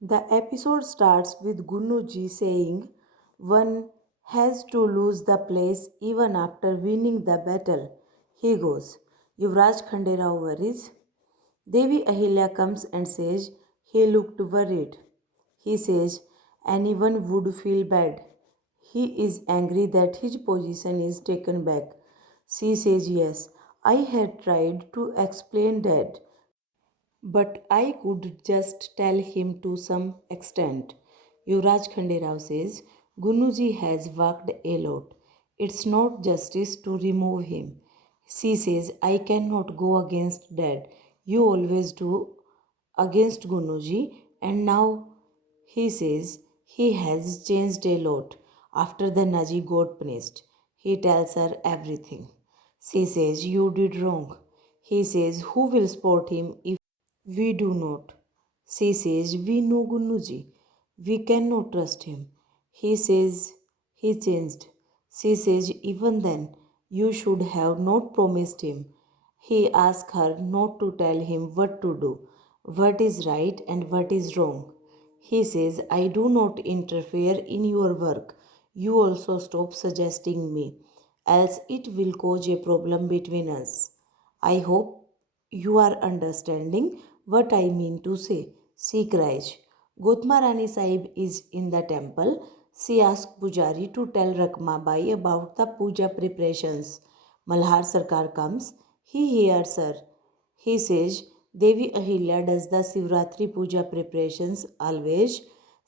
The episode starts with Gunuji saying, "One has to lose the place even after winning the battle." He goes. Yuvraj Khanderao worries. Devi Ahilya comes and says he looked worried. He says anyone would feel bad. He is angry that his position is taken back. She says yes, I had tried to explain that, but I could just tell him to some extent. Yuvraj Khanderao says Gunuji has worked a lot. It's not justice to remove him. She says, I cannot go against dad. You always do against Gunuji, and now he says he has changed a lot after the Naji got punished. He tells her everything. She says, you did wrong. He says, who will support him if we do not? She says, we know Gunuji. We cannot trust him. He says, he changed. She says, even then, you should have not promised him. He asks her not to tell him what to do, what is right and what is wrong. He says, I do not interfere in your work. You also stop suggesting me, else it will cause a problem between us. I hope you are understanding what I mean to say. She cries. Gotma Rani Sahib is in the temple. She asks Pujari to tell Rakmabai about the puja preparations. Malhar Sarkar comes. He hears her. He says, Devi Ahilya does the Sivratri puja preparations always.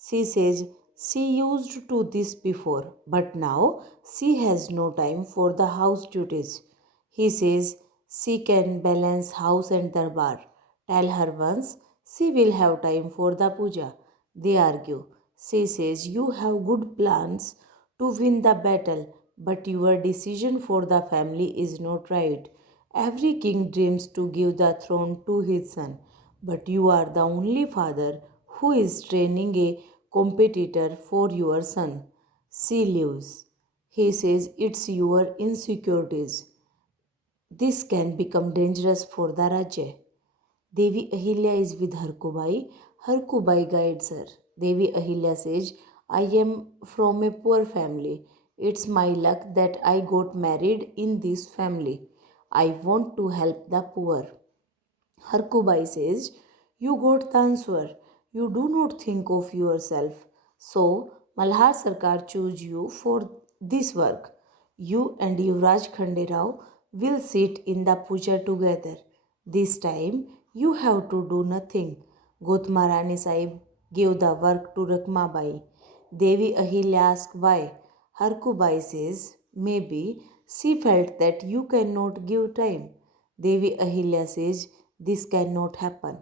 She says, she used to this before, but now she has no time for the house duties. He says, she can balance house and darbar. Tell her once, she will have time for the puja. They argue. She says, you have good plans to win the battle, but your decision for the family is not right. Every king dreams to give the throne to his son, but you are the only father who is training a competitor for your son. She leaves. He says it's your insecurities. This can become dangerous for the Rajya. Devi Ahilya is with Harkubai. Harkubai guides her. Devi Ahilya says, I am from a poor family. It's my luck that I got married in this family. I want to help the poor. Harkubai says, you got the answer. You do not think of yourself. So, Malhar Sarkar choose you for this work. You and Yuvraj Khanderao will sit in the puja together. This time, you have to do nothing. Gotma Rani Sahib gave the work to Rakmabai. Devi Ahilya asked why. Harkubai says, maybe she felt that you cannot give time. Devi Ahilya says, this cannot happen.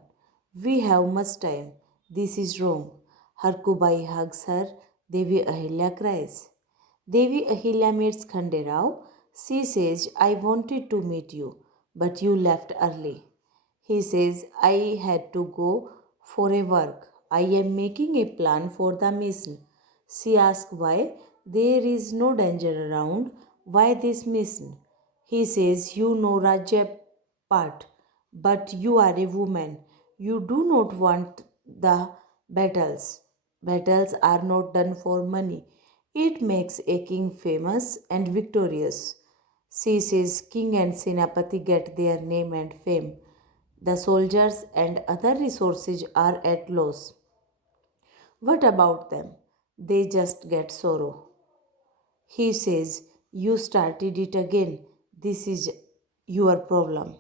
We have much time. This is wrong. Harkubai hugs her. Devi Ahilya cries. Devi Ahilya meets Khanderao. She says, I wanted to meet you, but you left early. He says, I had to go for a work. I am making a plan for the mission. She asks why. There is no danger around. Why this mission? He says, you know Rajya part, but you are a woman. You do not want the battles. Battles are not done for money. It makes a king famous and victorious. She says king and senapati get their name and fame. The soldiers and other resources are at loss. What about them? They just get sorrow. He says, you started it again. This is your problem.